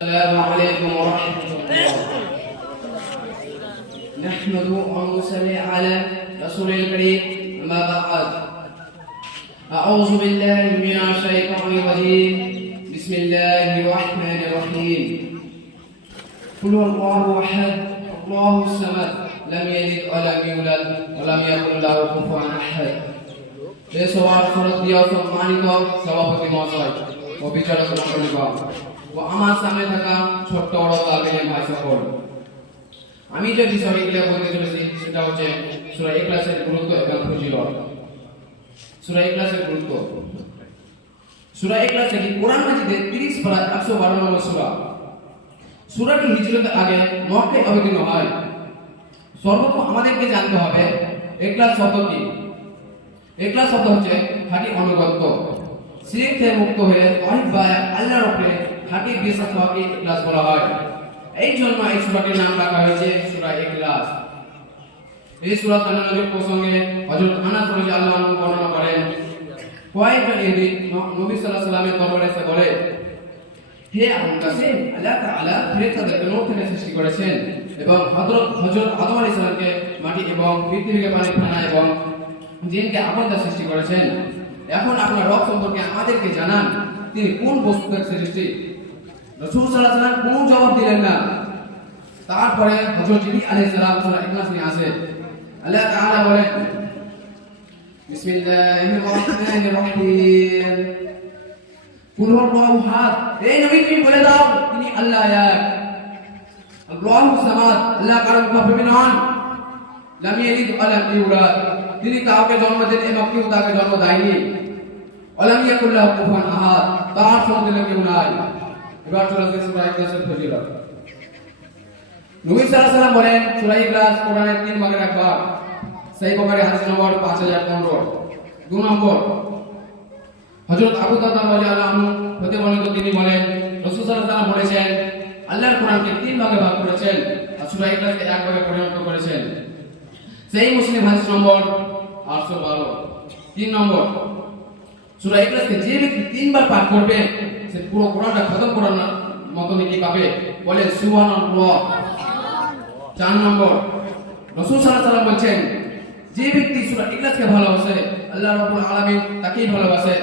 السلام عليكم ورحمة الله. نحمد ونصلي على رسول الكريم. أما بعد، أعوذ بالله من الشيطان الرجيم. بسم الله الرحمن الرحيم. قل هو الله أحد الله الصمد لم يلد ولم يولد ولم يكن له كفوا أحد. সম্মানিত সভাপতি মহাশয় ও বিচারক মণ্ডলীগণ ও আমার সামনে থাকা ছোট্ট বড় তালিম ভাই সকল, আমি যে বিষয়গুলো বলতে চলেছি সেটা হচ্ছে সূরা ইখলাসের গুরুত্ব এবং ফজিলত। সূরা ইখলাসের গুরুত্ব। সূরা ইখলাস এটি কোরআন মাজিদের 30 পারা 112 নম্বর সূরা। সূরাটি হিজরতের আগে মক্কায় অবতীর্ণ হয়। সর্বপ্রথম আমাদেরকে জানতে হবে ইখলাস শব্দ কি। ইখলাস শব্দ হচ্ছে খাঁটি অনুগত্য, শিরক থেকে মুক্ত হয়ে তাওহীদ বা আল্লাহর উপরে খাঁটি বিশ্বাস হওয়াকে ইখলাস বলা হয়। এই জন্য এই সূরাটির নাম রাখা হয়েছে সূরা ইখলাস। এই সূরা তানাজ্জুদ প্রসঙ্গে হযরত আনাস রাদিয়াল্লাহু আনহু বর্ণনা করেন, কয়েকজন ইহুদি নবী সাল্লাল্লাহু আলাইহি ওয়াসাল্লামের দরবারে এসে বলে, হে আবুল কাসিম, আল্লাহ তাআলা ফেরেশতাদেরকে নূর থেকে সৃষ্টি করেছেন এবং হযরত আদম আলাইহিস সালামকে মাটি এবং পৃথিবী থেকে পানি ফেনা এবং জিনকে আগুন দ্বারা সৃষ্টি করেছেন। এখন আপনার রব সম্পর্কে আমাদেরকে জানান, তিনি কোন বস্তু থেকে সৃষ্টি? রাসূল সাল্লাল্লাহু আলাইহি ওয়াসাল্লাম কোনো জবাব দিলেন না। তারপরে হযরত জিবরীল আলাইহিস সালাম সূরা ইখলাস নিয়ে আসে। আল্লাহ তাআলা বলেন, বিসমিল্লাহির রহমানির রহিম, কুল হুয়াল্লাহু আহাদ। এই নবী তুমি বলে দাও তিনি আল্লাহ এক, আল্লাহুস সামাদ, আল্লাহ কারো মুখাপেক্ষী নন, লাম ইয়ালিদ ওয়া লাম ইউলাদ, তিনি কাউকে জন্ম দেন এবং কেউ তাকে জন্ম দেয়নি, ওয়ালাম ইয়াকুল লাহু কুফুয়ান আহাদ, তার সমতুল্য কেউ নাই। এবার চলে আসছে সূরা ইখলাসের ফজিলত। নবী সাল্লাল্লাহু আলাইহি ওয়াসাল্লাম বলেন, সূরা ইখলাস কোরআনের 3 ভাগের এক ভাগ। সহিহ বুখারী হাদিস নম্বর 5015। 2 নম্বর, হযরত আবু দারদা রাদিয়াল্লাহু আনহু হতে বর্ণিত, তিনি বলেন, রাসূল সাল্লাল্লাহু আলাইহি ওয়াসাল্লাম বলেছেন, আল্লাহর কোরআনকে 3 ভাগে ভাগ করেছেন আর সূরা ইখলাসকে এক ভাগে পরিণত করেছেন। সহিহ মুসলিম হাদিস নম্বর 812। 3 নম্বর, সূরা ইখলাসকে যে ব্যক্তি 3 বার পাঠ করবে সে পুরো কোরআনটা খতম করার মত নেকি পাবে, বলে সুবহানাল্লাহ। 4 নম্বর, রাসূল সাল্লাল্লাহু আলাইহি ওয়াসাল্লাম বলেন, যে ব্যক্তি সূরা ইখলাসকে ভালোবাসে আল্লাহ রাব্বুল আলামিন তাকেই ভালোবাসে।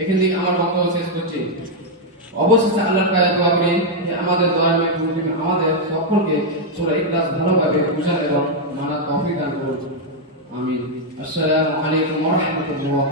এখান থেকে আমার বক্তব্য শেষ করছি। অবশেষে আল্লাহর কাছে দোয়া করি যে আমাদের দয়াময় প্রভু আমাদের সকলকে সূরা ইখলাস ভালোভাবে বুঝার এবং মানার তৌফিক দান করুন। আমিন। আসসালামু আলাইকুম ওয়া রাহমাতুল্লাহ।